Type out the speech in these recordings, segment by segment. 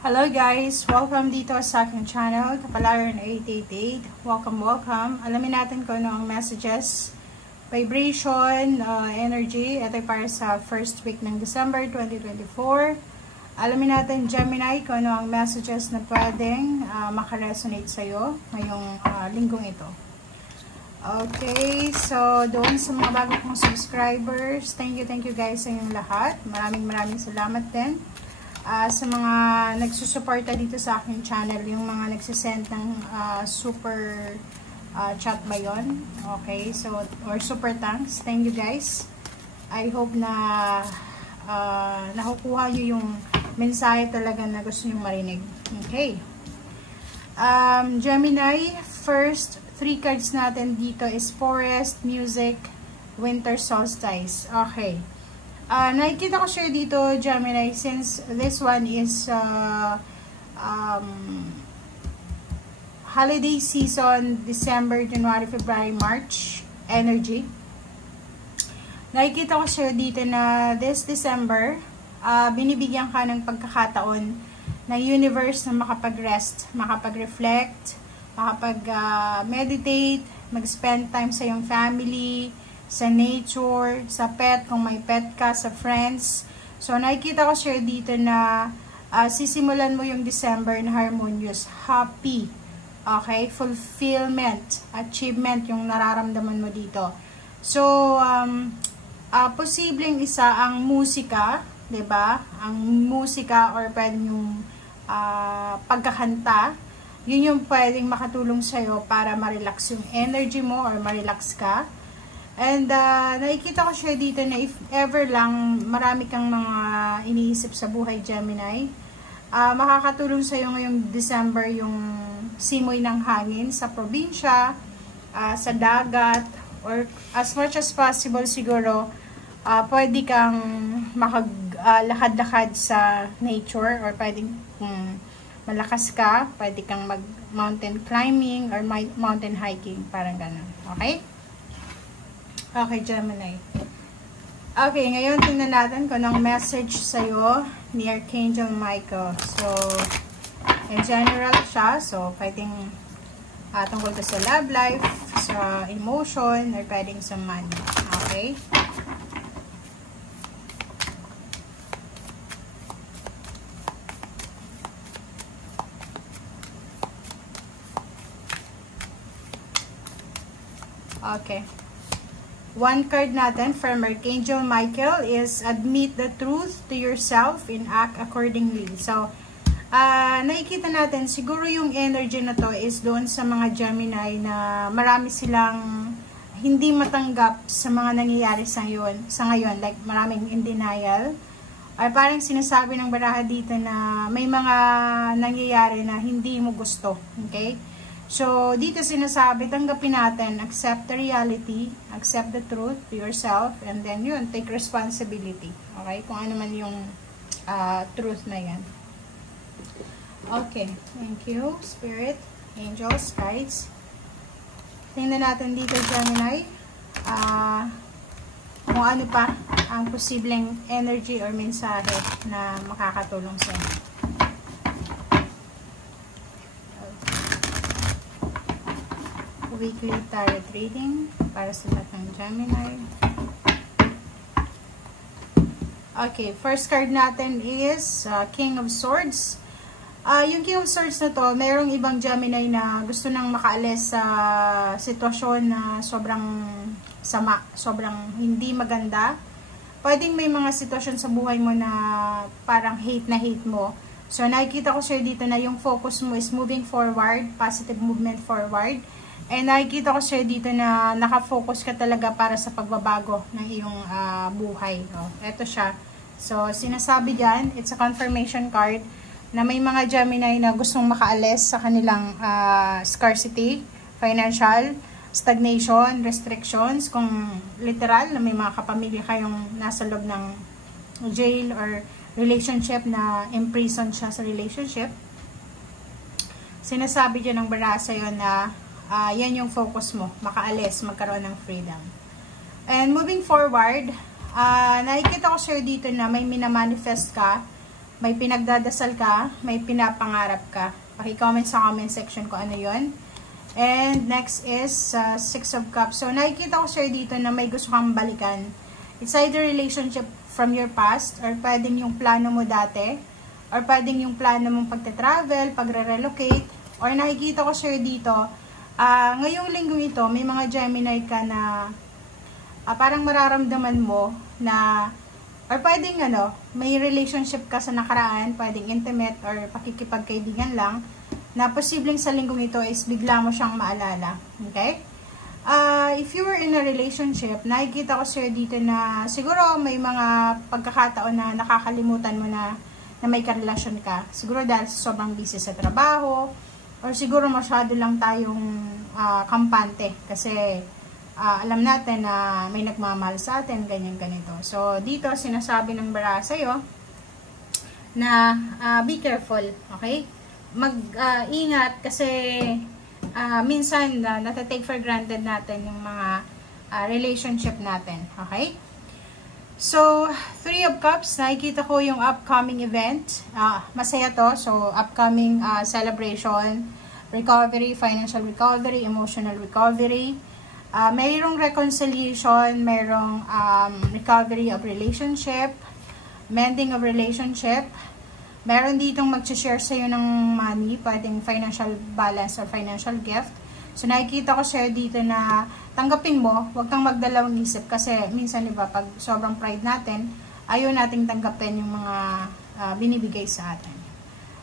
Hello guys! Welcome dito sa aking channel, Kapalaran 888. Welcome. Alamin natin kung ano ang messages, vibration, energy. Ito ay para sa first week ng December 2024. Alamin natin, Gemini, kung ano ang messages na pwedeng makaresonate sa'yo ngayong linggong ito. Okay, so doon sa mga bago kong subscribers, thank you guys sa inyong lahat. Maraming salamat din. Sa mga nagsusuporta dito sa aking channel, yung mga nagsisend ng super chat ba yun? Okay, so, or super thanks. Thank you guys. I hope na nakukuha nyo yung mensahe talaga na gusto nyo marinig. Okay. Gemini, first 3 cards natin dito is Forest, Music, Winter Solstice. Okay. Nakikita ko siya dito, Gemini, since this one is holiday season, December, January, February, March energy. Nakikita ko siya dito na this December, binibigyan ka ng pagkakataon ng universe na makapag-rest, makapag-reflect, makapag-meditate, mag-spend time sa iyong family, sa nature, sa pet, kung may pet ka, sa friends. So, nakikita ko share dito na sisimulan mo yung December na harmonious, happy, okay, fulfillment, achievement yung nararamdaman mo dito. So, posibleng isa ang musika, 'di ba? Ang musika or pwedeng yung pagkakanta, yun yung pwedeng makatulong sa'yo para ma-relax yung energy mo or ma-relax ka. And nakikita ko siya dito na if ever lang marami kang mga iniisip sa buhay, Gemini, makakatulong sa iyo ngayong December yung simoy ng hangin sa probinsya, sa dagat, or as much as possible siguro, pwede kang makalakad-lakad sa nature, or pwedeng malakas ka, pwede kang mag mountain climbing or mountain hiking, parang ganun. Okay? Okay, Gemini. Okay, ngayon tingnan natin kung anong message sa'yo ni Archangel Michael. So, in general siya. So, pwedeng tungkol ka sa love life, sa emotion, or pwedeng sa money. Okay? Okay. One card natin from Archangel Michael is admit the truth to yourself and act accordingly. So, nakikita natin, siguro yung energy na to is doon sa mga Gemini na marami silang hindi matanggap sa mga nangyayari sa ngayon. Like, maraming in denial. Or parang sinasabi ng baraha dito na may mga nangyayari na hindi mo gusto. Okay? So, dito sinasabi, tanggapin natin, accept the reality, accept the truth to yourself, and then yun, take responsibility. Okay? Kung ano man yung truth na yan. Okay. Thank you, Spirit, Angels, Guides. Tingnan natin dito, Gemini, kung ano pa ang posibleng energy or mensahe na makakatulong sa inyo. Weekly tarot reading para sa lahat ng Gemini. Okay, first card natin is King of Swords. Yung King of Swords na to, mayroong ibang Gemini na gusto nang makaalis sa sitwasyon na sobrang sama, sobrang hindi maganda. Pwedeng may mga sitwasyon sa buhay mo na parang hate mo. So, nakikita ko siya dito na yung focus mo is moving forward, positive movement forward. And nakikita ko siya dito na nakafocus ka talaga para sa pagbabago ng iyong buhay. Ito siya. So, sinasabi dyan, it's a confirmation card na may mga Gemini na gustong makaalis sa kanilang scarcity, financial, stagnation, restrictions. Kung literal na may mga kapamilya kayong nasa loob ng jail or relationship na imprisoned siya sa relationship, sinasabi dyan ng baraha sa'yo na yan yung focus mo, makaalis, magkaroon ng freedom. And moving forward, nakikita ko sa'yo dito na may minamanifest ka may pinagdadasal ka, may pinapangarap ka. Paki-comment sa comment section kung ano yon. And next is Six of Cups. So, nakikita ko sa'yo dito na may gusto kang balikan. It's either relationship from your past, or pwedeng yung plano mo dati, or pwedeng yung plano mong pagte-travel, pagre-relocate, or nakikita ko sa'yo dito, ngayong linggong ito, may mga Gemini ka na parang mararamdaman mo na, or pwedeng may relationship ka sa nakaraan, pwedeng intimate or pakikipagkaibigan lang, na posibleng sa linggong ito is bigla mo siyang maalala. Okay? If you were in a relationship, nakikita ko sa'yo dito na siguro may mga pagkakataon na nakakalimutan mo na may karelasyon ka. Siguro dahil sobrang busy sa trabaho, or siguro masyado lang tayong kampante kasi alam natin na may nagmamahal sa atin, ganyan ganito. So, dito sinasabi ng bara sa'yo na be careful, okay? Mag-ingat kasi minsan natatake for granted natin yung mga relationship natin, okay? So, Three of Cups, nakikita ko yung upcoming event. Masaya to. So, upcoming celebration, recovery, financial recovery, emotional recovery. Mayroong reconciliation, mayroong recovery of relationship, mending of relationship. Meron ditong mag-share sa'yo ng money, pwedeng financial balance or financial gift. So, nakikita ko sa'yo dito na tanggapin mo, huwag kang magdalawang isip kasi minsan, diba, pag sobrang pride natin, ayaw nating tanggapin yung mga binibigay sa atin.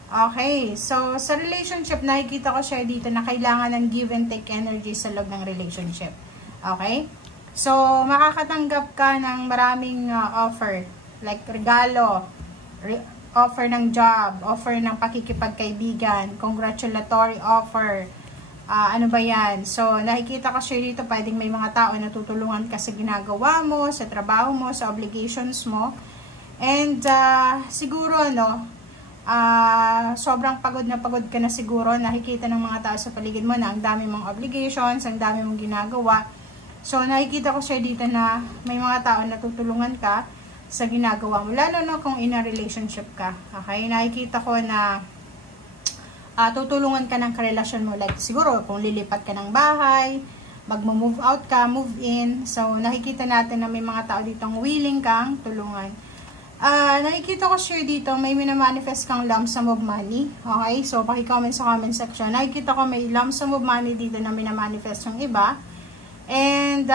Okay, so sa relationship, nakikita ko sa'yo dito na kailangan ng give and take energy sa loob ng relationship. Okay? So, makakatanggap ka ng maraming offer, like regalo, offer ng job, offer ng pakikipagkaibigan, congratulatory offer, ano ba yan? So, nakikita ko siya dito, pwedeng may mga tao na tutulungan ka sa ginagawa mo, sa trabaho mo, sa obligations mo. And, siguro, sobrang pagod na pagod ka na siguro. Nakikita ng mga tao sa paligid mo na ang dami mong obligations, ang dami mong ginagawa. So, nakikita ko siya dito na may mga tao na tutulungan ka sa ginagawa mo, lalo na kung in a relationship ka. Okay? Nakikita ko na tutulungan ka ng karelasyon mo, like siguro kung lilipat ka ng bahay, mag-move out ka, move in. So, nakikita natin na may mga tao dito willing kang tulungan. Nakikita ko share dito, may minamanifest kang lump sum of money. Okay? So, paki-comment sa comment section. Nakikita ko may lump sum of money dito na minamanifest yung iba. And,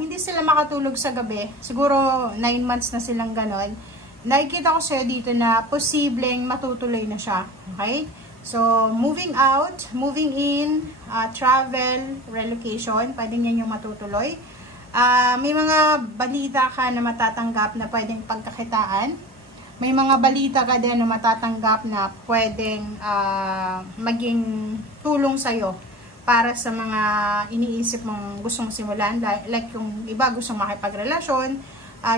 hindi sila makatulog sa gabi. Siguro, 9 months na silang ganon. Nakikita ko siya dito na posibleng matutuloy na siya. Okay? So, moving out, moving in, travel, relocation, pwedeng yan yung matutuloy. May mga balita ka na matatanggap na pwedeng pagkakitaan. May mga balita ka din na matatanggap na pwedeng maging tulong sa'yo para sa mga iniisip mong gustong simulan, like yung iba gustong makipagrelasyon,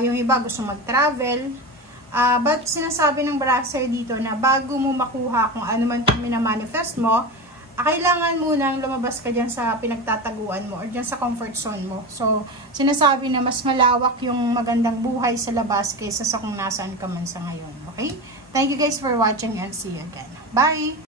yung iba gustong mag-travel. But sinasabi ng brasser dito na bago mo makuha kung ano man itong minamanifest mo, kailangan munang lumabas ka dyan sa pinagtataguan mo or dyan sa comfort zone mo. So, sinasabi na mas malawak yung magandang buhay sa labas kaysa sa kung nasaan ka man sa ngayon. Okay? Thank you guys for watching and see you again. Bye!